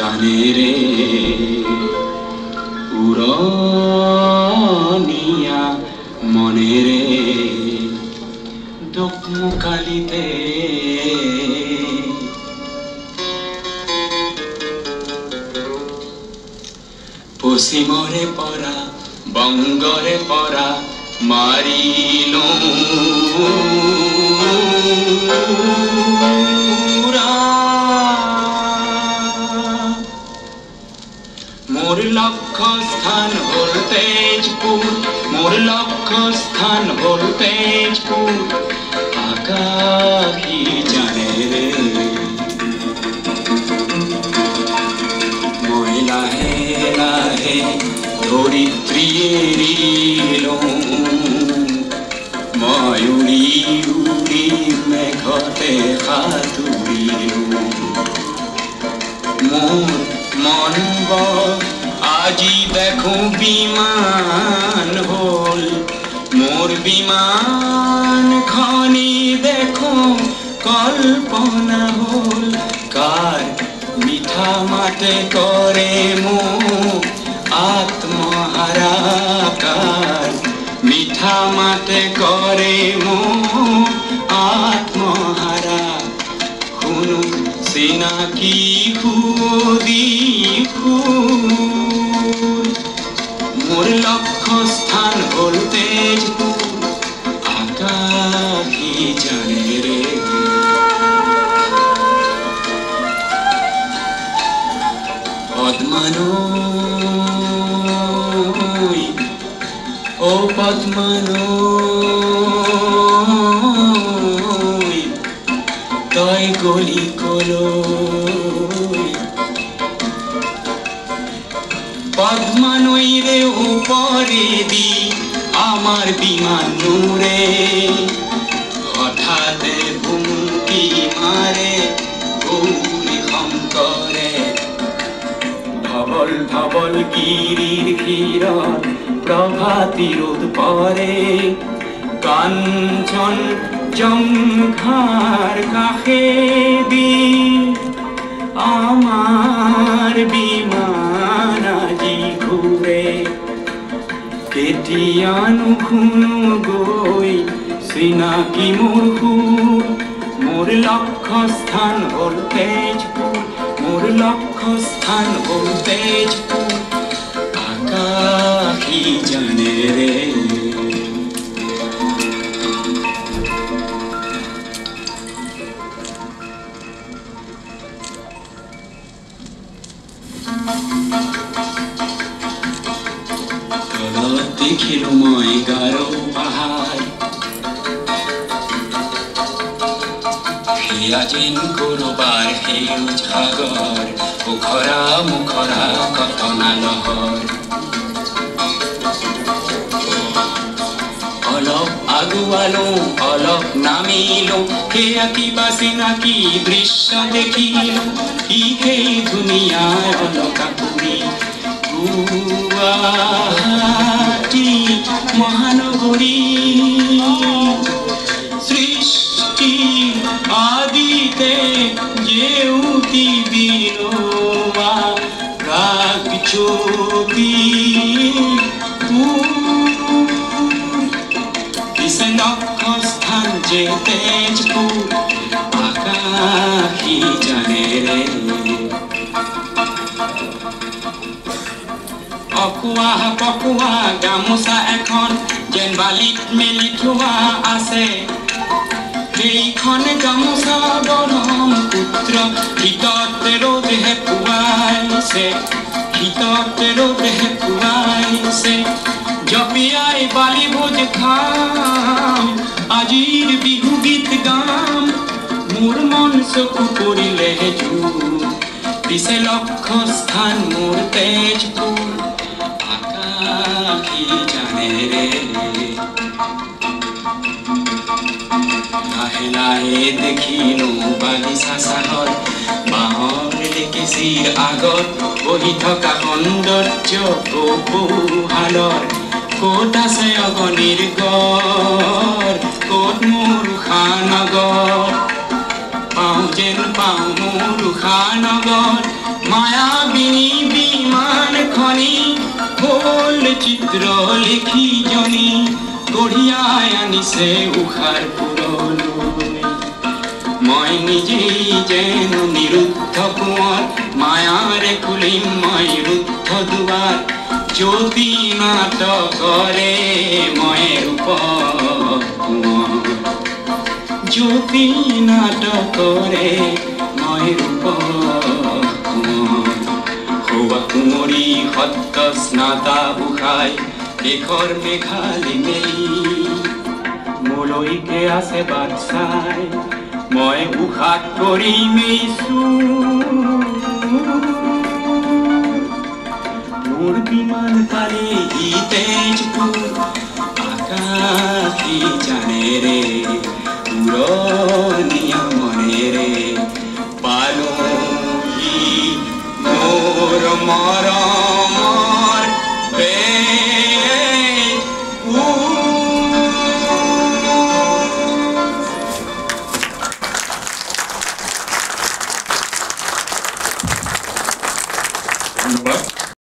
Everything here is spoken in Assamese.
জানে রে উড়নিয়া মনে রে দোকমুকালিতে পশ্চিমরে পরা বঙ্গরে পরা মারিল মোর লক্ষ্য স্থান হল তেজপুর মোর লক্ষ্য স্থান হল তেজপুর আকাশী জানে রে মই লাহে লাহে ধরিত্রী এরিল মই উড়ি উড়ি মেঘতে সাঁতুৰিলো মোর মন আজি দেখো বিমান হল মোর বিমান খনি দেখো কল্পনা হল কার মিঠা মাতে করে মো আত্মহারা কার মিঠা মাতে করে মো আত্মহারা শুনো চিনাকি খুদি ফুল মোর লক্ষ্য স্থান হল তেজপুর আকাশী জানে রে পদ্মানই ও পদ্মানই তই গলি কলই পদ্মানই রে উপরে দি আমার বিমান নূরে হঠাৎ ভুমকি মারে গৌরী শঙ্করে ধবল ধবল গিরির ক্ষীরণ প্রভাতী রোদ পরে কাঞ্চন জঙ্ঘার কাছে দি আমার বিমান আজি ঘুরে কেতিয়ানো শুনো গৈ চিনাকি মোর সুর মোর লক্ষ্য স্থান হল তেজপুর মোর লক্ষ্য স্থান হল তেজপুর আকাশী জানে রে তলত দেখিলো মই গাৰো পাহাৰ সেয়া যেন কৰবাৰ সেউজ সাগৰ পোখৰা মুখৰা কটনা লহৰ অলপ আগুৱালো অলপ নামিলো সেয়া কিবা চিনাকি দৃশ্য দেখিলো কি সেই ধুনীয়া অলকাপুৰী গুৱাহাটী মহানগৰী সৃষ্টি আদিতে জেউতি বিনোৱা প্ৰাগজ্যোতি পিছে লক্ষ্য স্থান যে তেজপুৰ আকাশী জানে ৰে অকুৱা পকুৱা গামোচা এখন যেন বালিত মেলি থোৱা আছে সেইখন গামোচা ব্ৰহ্মপুত্ৰ শীততে ৰ'দহে পুৱাইছে শীততে ৰ'দহে পুৱাইছে জপিয়াই বালি ভোজ খাম আজিৰ বিহু গীত গাম মোৰ মন চকু পৰিলে জোৰ পিছে লক্ষ্য স্থান মোৰ তেজপুৰ আকাশী জানে ৰে লাহে লাহে দেখিলো বাগিচা চাহৰ বাঁহৰ ডেকেচিৰ আগত বহি থকা সৌন্দৰ্য কৌশালৰ ক'ত আছে অগণিৰ গড় ক'ত মোৰ উষানগৰ পাওঁ যেন পাওঁ মোৰ উষানগৰ মায়াবিনী বিমান খনি হ'ল চিত্ৰ লিখি জনী কঢ়িয়াই আনিছে উষাৰ পুৰলৈ মই নিজেই যেন নিৰুদ্ধ কোঁৱৰ মায়াৰে খুলিম মই ৰুদ্ধ দুৱাৰ জ্যোতি নাটকৰে মই ৰূপ কোঁৱৰ জ্যোতি নাটকৰে মই ৰূপ কোঁৱৰ কুঁৱৰী সত্য স্নাতা বুখাই দেশৰ মেঘালিমেই মোলৈকে আছে বাট চাই মই উশাক কৰিমেই মোৰ বিমান পালেহি তেজপুৰ আকাশী জানেৰে পুৰণীয়া মনেৰে পালোহি মোৰ মৰমৰ ধন্যবাদ।